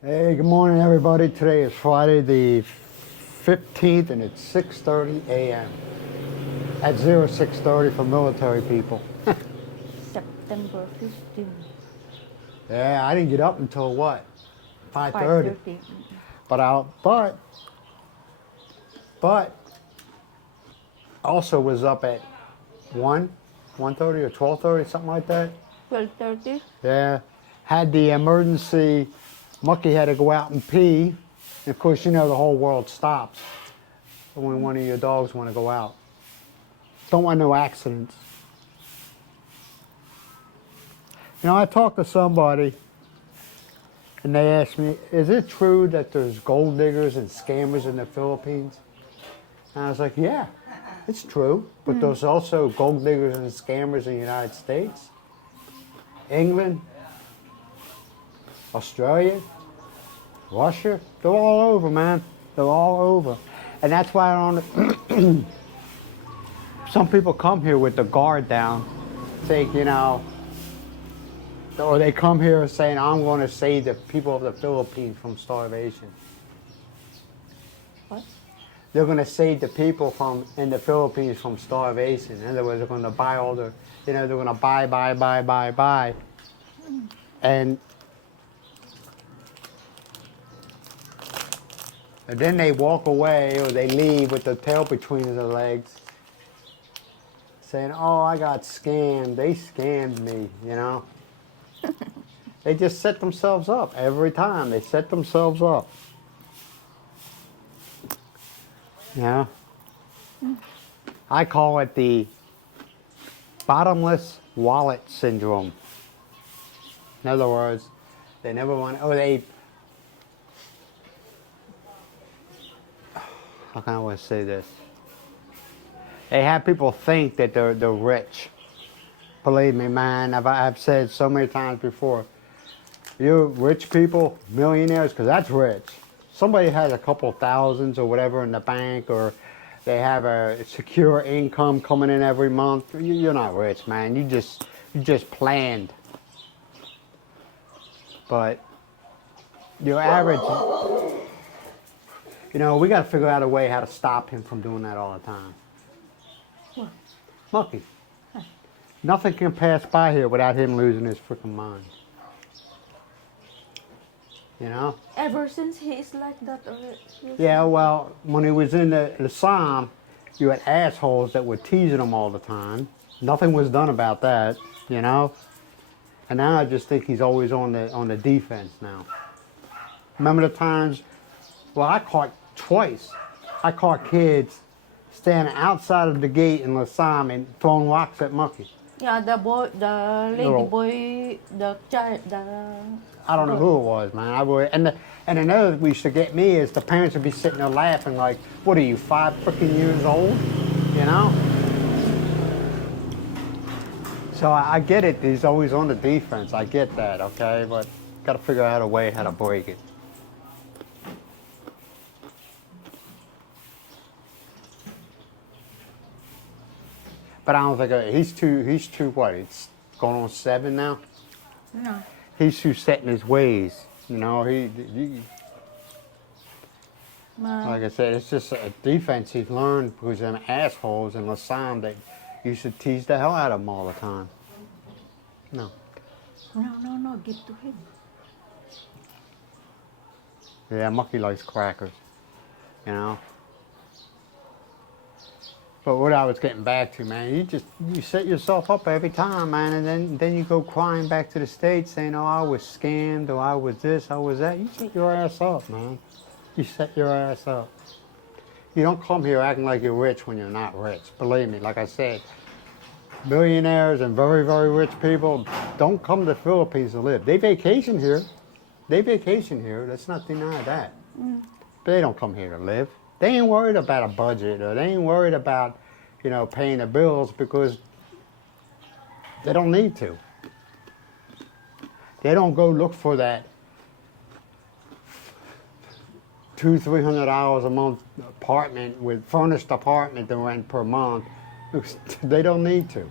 Hey, good morning, everybody. Today is Friday the 15th, and it's 6:30 a.m. At 0630 for military people. September 15, Yeah, I didn't get up until what? 5:30. 5:30. But but also was up at 1:30 or 12:30, something like that. 12:30. Yeah, had the emergency. Mucky had to go out and pee. And of course, you know the whole world stops when one of your dogs want to go out. Don't want no accidents. You know, I talked to somebody and they asked me, is it true that there's gold diggers and scammers in the Philippines? And I was like, yeah, it's true. But there's also gold diggers and scammers in the United States, England, Australia, Russia. They're all over, man. They're all over. And that's why some people come here with the guard down, think, you know, or they come here saying, I'm going to save the people of the Philippines from starvation. What? They're going to save the people in the Philippines from starvation. In other words, they're going to buy all the, they're going to buy. And then they walk away or they leave with their tail between their legs saying, oh, I got scammed. They scammed me, you know. They just set themselves up every time. They set themselves up. Yeah. I call it the bottomless wallet syndrome. In other words, they never want, how can I say this? They have people think that they're rich. Believe me, man, I've said so many times before, you rich people, millionaires, because that's rich. Somebody has a couple thousands or whatever in the bank, or they have a secure income coming in every month. You're not rich, man. You just planned. But your average, you know, we got to figure out a way how to stop him from doing that all the time. What? Mucky. Nothing can pass by here without him losing his freaking mind. You know? Ever since he is like that already. Yeah, well, when he was in the Psalm, you had assholes that were teasing him all the time. Nothing was done about that, you know? And now I just think he's always on the defense now. Remember the times, well, I caught twice. I caught kids standing outside of the gate in the Psalm and throwing rocks at Mucky. Yeah, the boy, the lady Little- boy, the child, the. I don't know who it was, man. And another that used to get me is the parents would be sitting there laughing like, what are you, 5 freaking years old? You know? So I get it. He's always on the defense. I get that, okay? But got to figure out a way how to break it. But I don't think he's too what? It's going on 7 now. No. He's too set in his ways. You know, he like I said, it's just a defense he's learned because them assholes in Lasan that used to tease the hell out of him all the time. No. No, give to him. Yeah, Mucky likes crackers. You know. But what I was getting back to, man, you set yourself up every time, man, and then you go crying back to the States saying, oh, I was scammed, or I was this, I was that. You set your ass up, man. You set your ass up. You don't come here acting like you're rich when you're not rich. Believe me, like I said, millionaires and very, very rich people don't come to the Philippines to live. They vacation here. Let's not deny that. But they don't come here to live. They ain't worried about a budget, or they ain't worried about, you know, paying the bills because they don't need to. They don't go look for that $200-300 a month apartment with furnished apartment to rent per month. They don't need to.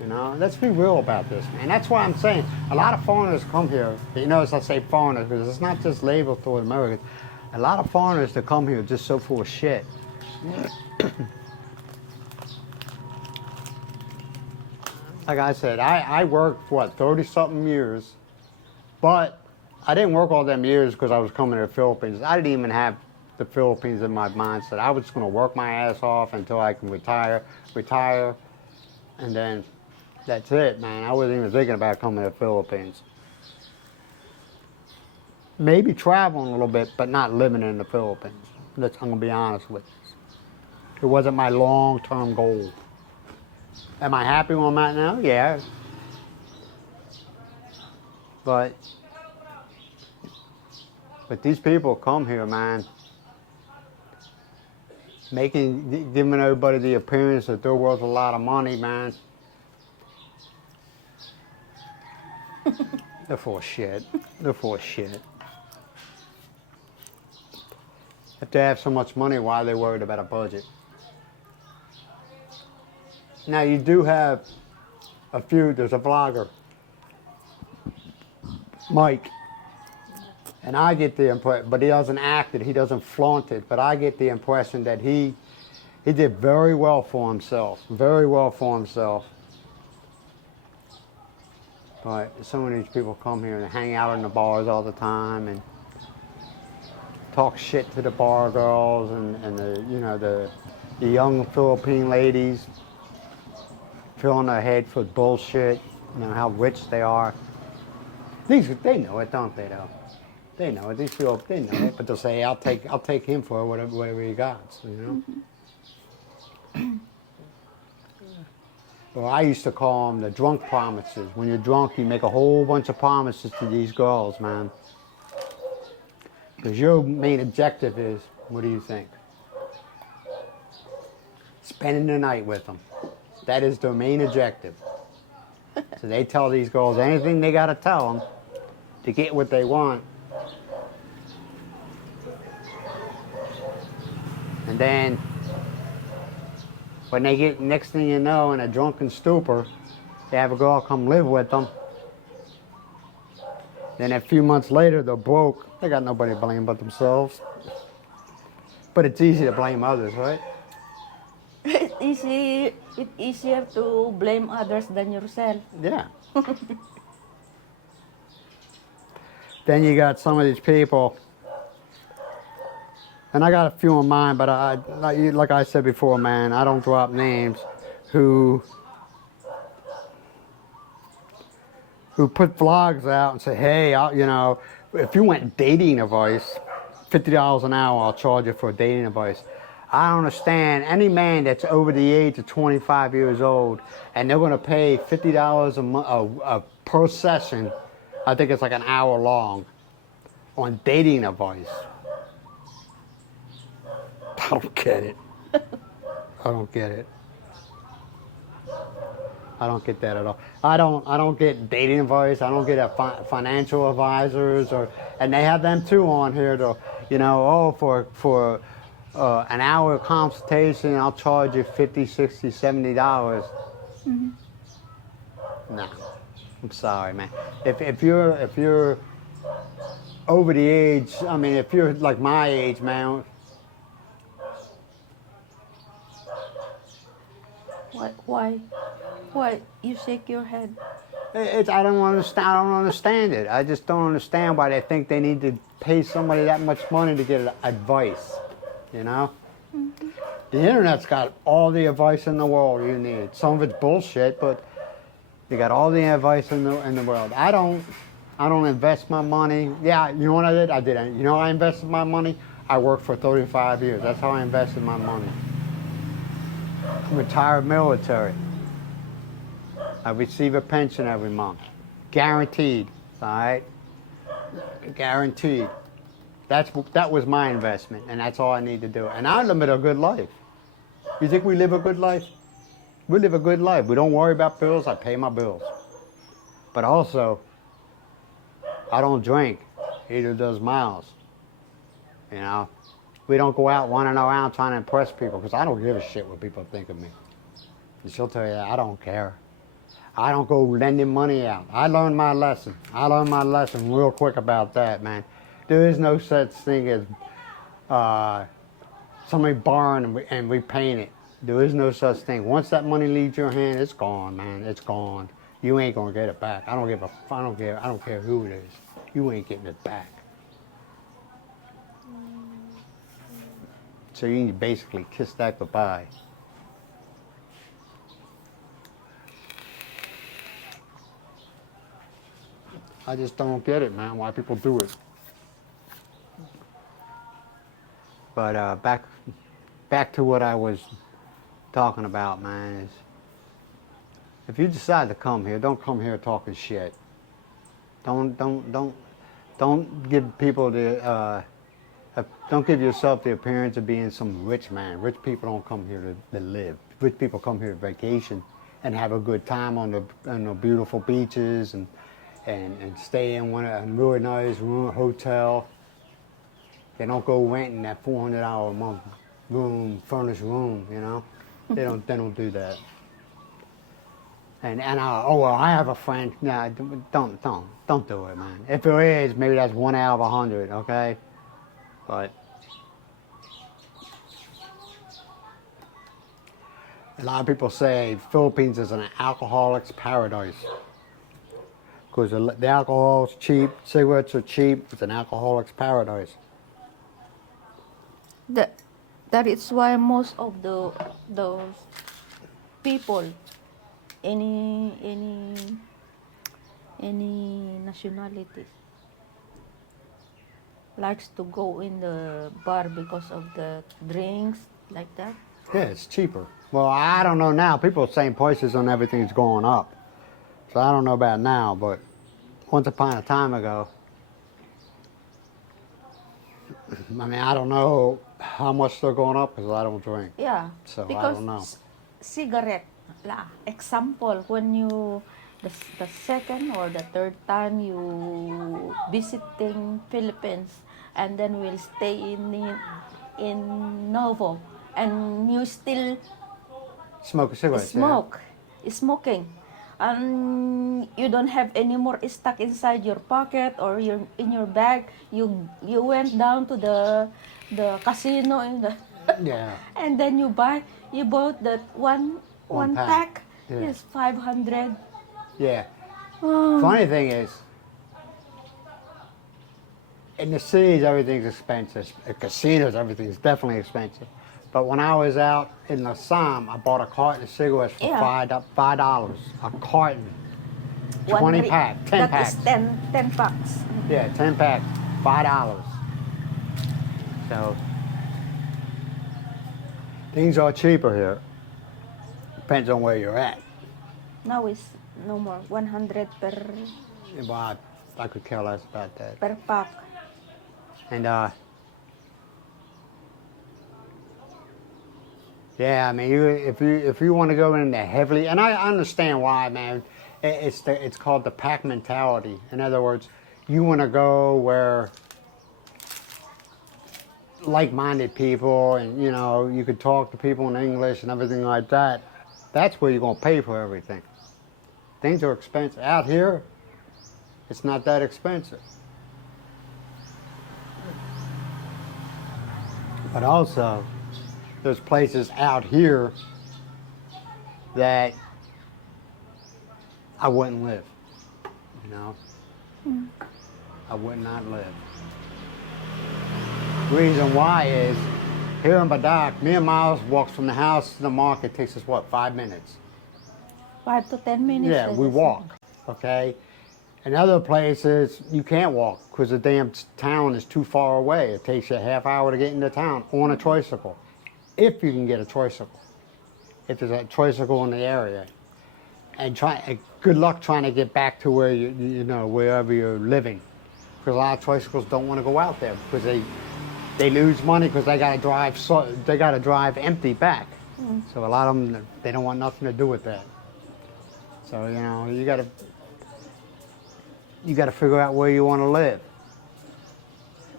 You know, let's be real about this, man. That's why I'm saying a lot of foreigners come here. You notice I say foreigners because it's not just labeled toward Americans. A lot of foreigners that come here are just so full of shit. Like I said, I worked, what, 30-something years, but I didn't work all them years because I was coming to the Philippines. I didn't even have the Philippines in my mindset. I was just going to work my ass off until I can retire, and then that's it, man. I wasn't even thinking about coming to the Philippines. Maybe traveling a little bit, but not living in the Philippines. I'm going to be honest with you. It wasn't my long-term goal. Am I happy where I'm at now? Yeah. But these people come here, man, giving everybody the appearance that they're worth a lot of money, man. They're full of shit. They're full of shit. If they have so much money, why are they worried about a budget? Now, you do have a few, there's a vlogger, Mike, and I get the impression, but he doesn't act it, he doesn't flaunt it, but I get the impression that he did very well for himself, very well for himself. But some of these people come here and hang out in the bars all the time and talk shit to the bar girls and the, you know, the young Philippine ladies, filling their head for bullshit, you know, how rich they are. They know it, don't they, though? They know it. These people, they know it, but they'll say, I'll take him for whatever he got, you know? Well, I used to call them the drunk promises. When you're drunk, you make a whole bunch of promises to these girls, man. Because your main objective is, what do you think? Spending the night with them. That is their main objective. So they tell these girls anything they got to tell them to get what they want. And then, when they get, next thing you know, in a drunken stupor, they have a girl come live with them. Then a few months later, they're broke. They got nobody to blame but themselves. But it's easy to blame others, right? It's easier to blame others than yourself. Yeah. Then you got some of these people, and I got a few in mind, but like I said before, man, I don't drop names, who put vlogs out and say, hey, you know, if you want dating advice, $50 an hour, I'll charge you for dating advice. I don't understand any man that's over the age of 25 years old and they're going to pay $50 per session. I think it's like an hour long on dating advice. I don't get it. I don't get it. I don't get that at all. I don't get dating advice. I don't get financial advisors, and they have them too on here to, you know, oh, for an hour consultation, I'll charge you $50, $60, $70. Mm-hmm. No, I'm sorry, man. If you're over the age, I mean, if you're like my age, man. Why? Why you shake your head? I don't understand. I don't understand it. I just don't understand why they think they need to pay somebody that much money to get advice. You know, mm-hmm. The internet's got all the advice in the world you need. Some of it's bullshit, but you got all the advice in the world. I don't invest my money. Yeah, you know what I did? You know how I invested my money? I worked for 35 years. That's how I invested my money. I'm retired military. I receive a pension every month. Guaranteed, all right? Guaranteed. That was my investment, and that's all I need to do. And I live a good life. You think we live a good life? We live a good life. We don't worry about bills. I pay my bills. But also, I don't drink. Either does Miles. You know? We don't go out running around trying to impress people, because I don't give a shit what people think of me. And she'll tell you, I don't care. I don't go lending money out. I learned my lesson. I learned my lesson real quick about that, man. There is no such thing as somebody borrowing and repaying it. There is no such thing. Once that money leaves your hand, it's gone, man. It's gone. You ain't gonna get it back. I don't care who it is. You ain't getting it back. So you need to basically kiss that goodbye. I just don't get it, man, why people do it. But back to what I was talking about, man, is if you decide to come here, don't come here talking shit. Don't give people don't give yourself the appearance of being some rich man. Rich people don't come here to live. Rich people come here to vacation and have a good time on the beautiful beaches and stay in a really nice hotel. They don't go renting that $400 a month room, furnished room, you know. They don't do that. And I have a friend. Nah, don't do it, man. If there is, maybe that's 1 out of 100, okay? But a lot of people say Philippines is an alcoholic's paradise because the alcohol's cheap, cigarettes are cheap. It's an alcoholic's paradise. That is why most of those people, any nationalities, likes to go in the bar because of the drinks like that. Yeah, it's cheaper. Well, I don't know now. People are saying prices on everything's going up. So I don't know about now, but once upon a time ago, I mean, I don't know how much they're going up because I don't drink. Yeah, So because I don't know. Cigarette, example, when you the second or the third time you visiting Philippines and then will stay in Novo and you still Smoke a cigarette. smoking, and you don't have any more stuck inside your pocket or in your bag. You went down to the casino in the Yeah. and then you bought that one pack. Yeah. Yes, 500. Yeah. Oh. Funny thing is, in the cities, everything's expensive. At casinos, everything's definitely expensive. But when I was out in the Assam, I bought a carton of cigarettes for $5. A carton. 20 pack, 10 packs. That is 10 packs. Yeah, 10 packs, $5. So, things are cheaper here. Depends on where you're at. Now it's no more 100 Well, I could care less about that. per pack. And yeah, I mean, if you want to go in there heavily, and I understand why, man. It's called the pack mentality. In other words, you want to go where like-minded people, and you know, you could talk to people in English and everything like that. That's where you're gonna pay for everything. Things are expensive out here. It's not that expensive. But also, there's places out here that I wouldn't live, you know? I would not live. The reason why is, here in Badak, me and Miles walks from the house to the market, takes us what, 5 minutes? 5 to 10 minutes. Yeah, we walk, okay? In other places, you can't walk because the damn town is too far away. It takes you a half hour to get into town on a tricycle, if you can get a tricycle, if there's a tricycle in the area. And good luck trying to get back to where you know, wherever you're living, because a lot of tricycles don't want to go out there because they lose money because they got to drive empty back. So a lot of them, they don't want nothing to do with that. So you know, you got to figure out where you want to live.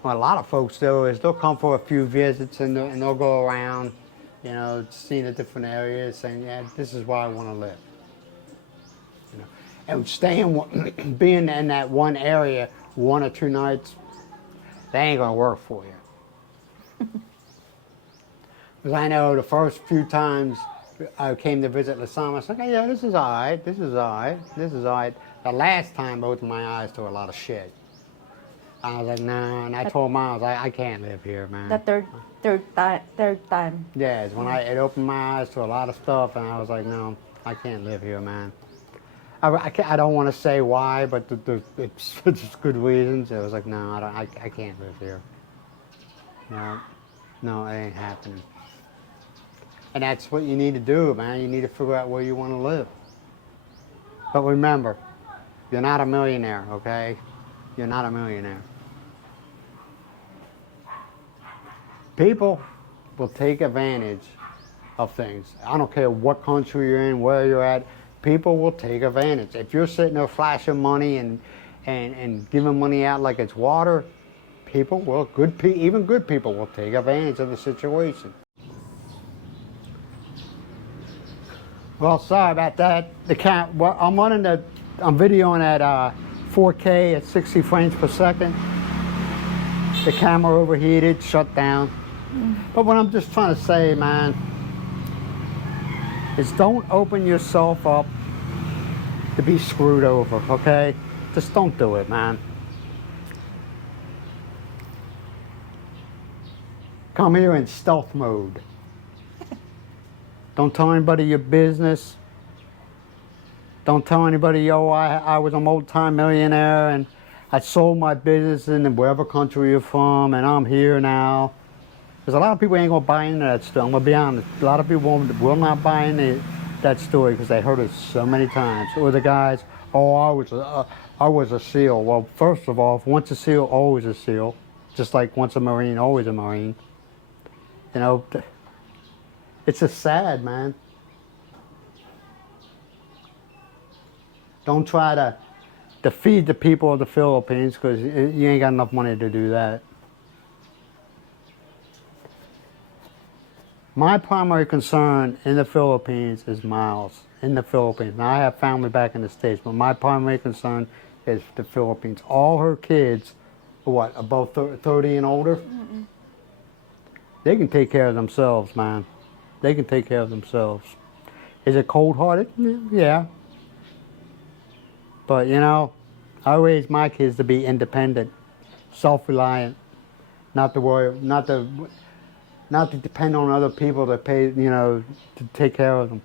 What a lot of folks do is they'll come for a few visits and they'll go around, you know, seeing the different areas, saying, yeah, this is where I want to live. You know? And staying, being in that one area 1 or 2 nights, they ain't gonna work for you. Because I know the first few times I came to visit La Sama, I was like, "Hey, yeah, this is all right, this is all right, this is all right." The last time I opened my eyes to a lot of shit. I was like, "No," and I told Mom, I was like, "I can't live here, man." The third time. Yeah, it's when it opened my eyes to a lot of stuff, and I was like, "No, I can't live here, man." I don't want to say why, but it's just good reasons. It was like, no, I can't live here. No, it ain't happening. And that's what you need to do, man. You need to figure out where you want to live. But remember, you're not a millionaire, okay? You're not a millionaire. People will take advantage of things. I don't care what country you're in, where you're at. People will take advantage. If you're sitting there flashing money and giving money out like it's water, people will, even good people will take advantage of the situation. Well, sorry about that. I'm videoing at 4K at 60 frames per second. The camera overheated, shut down. But what I'm just trying to say, man, is don't open yourself up to be screwed over, okay? Just don't do it, man. Come here in stealth mode. Don't tell anybody your business. Don't tell anybody, yo, I was a multi-millionaire and I sold my business in wherever country you're from and I'm here now. Because a lot of people ain't gonna buy into that story. I'm gonna be honest. A lot of people will not buy into that story because they heard it so many times. Or the guys, oh, I was a SEAL. Well, first of all, once a SEAL, always a SEAL. Just like once a Marine, always a Marine. You know, it's just sad, man. Don't try to feed the people of the Philippines because you ain't got enough money to do that. My primary concern in the Philippines is Miles, in the Philippines. Now, I have family back in the States, but my primary concern is the Philippines. All her kids are what, above 30 and older? Mm-mm. They can take care of themselves, man. They can take care of themselves. Is it cold-hearted? Yeah. But, you know, I raised my kids to be independent, self-reliant, not to depend on other people to pay, you know, to take care of them.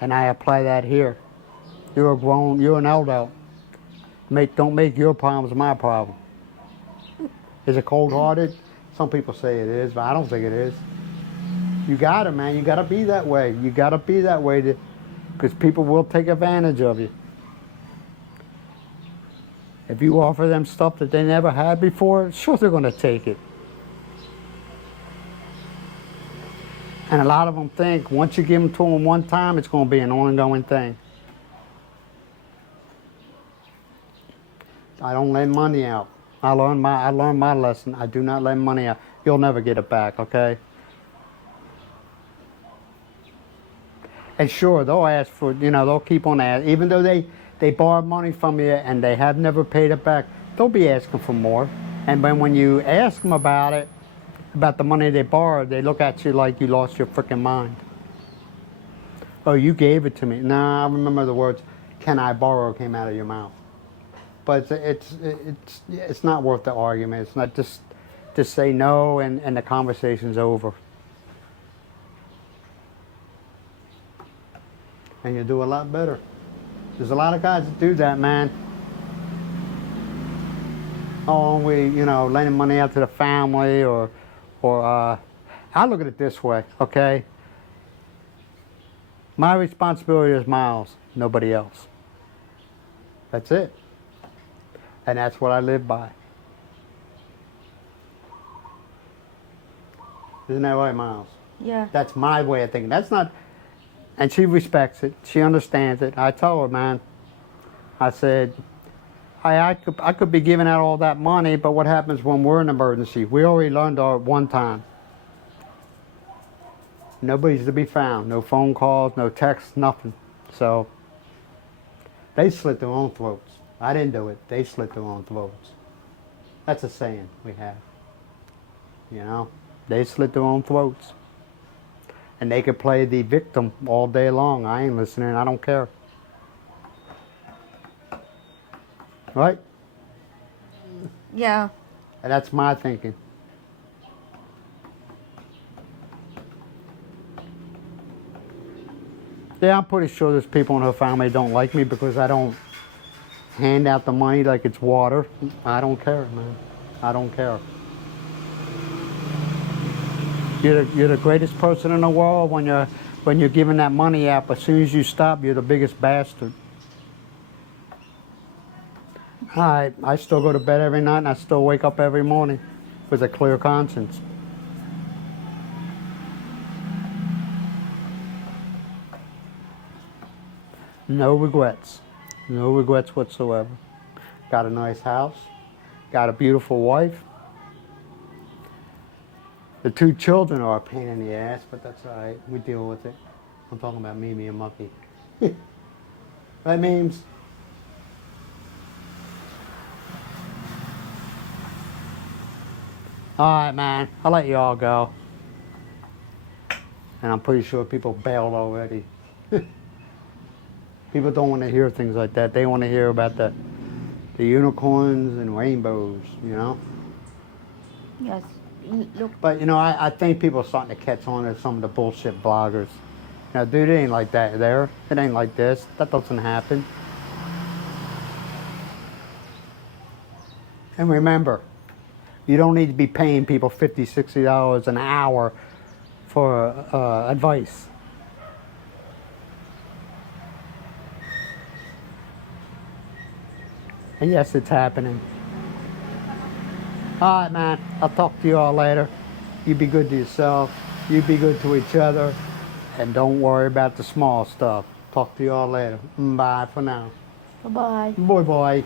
And I apply that here. You're an adult. Don't make your problems my problem. Is it cold-hearted? Some people say it is, but I don't think it is. You gotta, man. You gotta be that way. You gotta be that way because people will take advantage of you. If you offer them stuff that they never had before, sure they're gonna take it. And a lot of them think once you give them to them one time, it's going to be an ongoing thing. I don't lend money out. I learned my lesson. I do not lend money out. You'll never get it back, okay? And sure, they'll ask for, you know, they'll keep on asking. Even though they borrowed money from you and they have never paid it back, they'll be asking for more. And then when you ask them about the money they borrowed, they look at you like you lost your freaking mind. Oh, you gave it to me. Nah, I remember the words, "Can I borrow?" came out of your mouth. But it's not worth the argument. It's not just say no and the conversation's over. And you do a lot better. There's a lot of guys that do that, man. Oh, lending money out to the family or I look at it this way, okay? My responsibility is Miles, nobody else. That's it. And that's what I live by. Isn't that right, Miles? Yeah. That's my way of thinking. That's not, and she respects it. She understands it. I told her, man, I said, I could be giving out all that money, but what happens when we're in an emergency? We already learned our one time. Nobody's to be found. No phone calls, no texts, nothing. So They slit their own throats. I didn't do it. They slit their own throats. That's a saying we have. You know, they slit their own throats. And they could play the victim all day long. I ain't listening. I don't care. Right? Yeah. And that's my thinking. Yeah, I'm pretty sure there's people in her family don't like me because I don't hand out the money like it's water. I don't care, man. I don't care. You're the greatest person in the world when you're giving that money out, but as soon as you stop, you're the biggest bastard. I still go to bed every night and I still wake up every morning with a clear conscience. No regrets. No regrets whatsoever. Got a nice house. Got a beautiful wife. The 2 children are a pain in the ass, but that's all right. We deal with it. I'm talking about Mimi and Monkey. Right, Memes? All right, man. I'll let you all go. And I'm pretty sure people bailed already. People don't want to hear things like that. They want to hear about the unicorns and rainbows, you know? Yes. Look. But, you know, I think people are starting to catch on to some of the bullshit bloggers. Now, dude, it ain't like that there. It ain't like this. That doesn't happen. And remember, you don't need to be paying people $50, $60 an hour for advice. And yes, it's happening. All right, man. I'll talk to you all later. You be good to yourself. You be good to each other. And don't worry about the small stuff. Talk to you all later. Bye for now. Bye-bye. Bye-bye.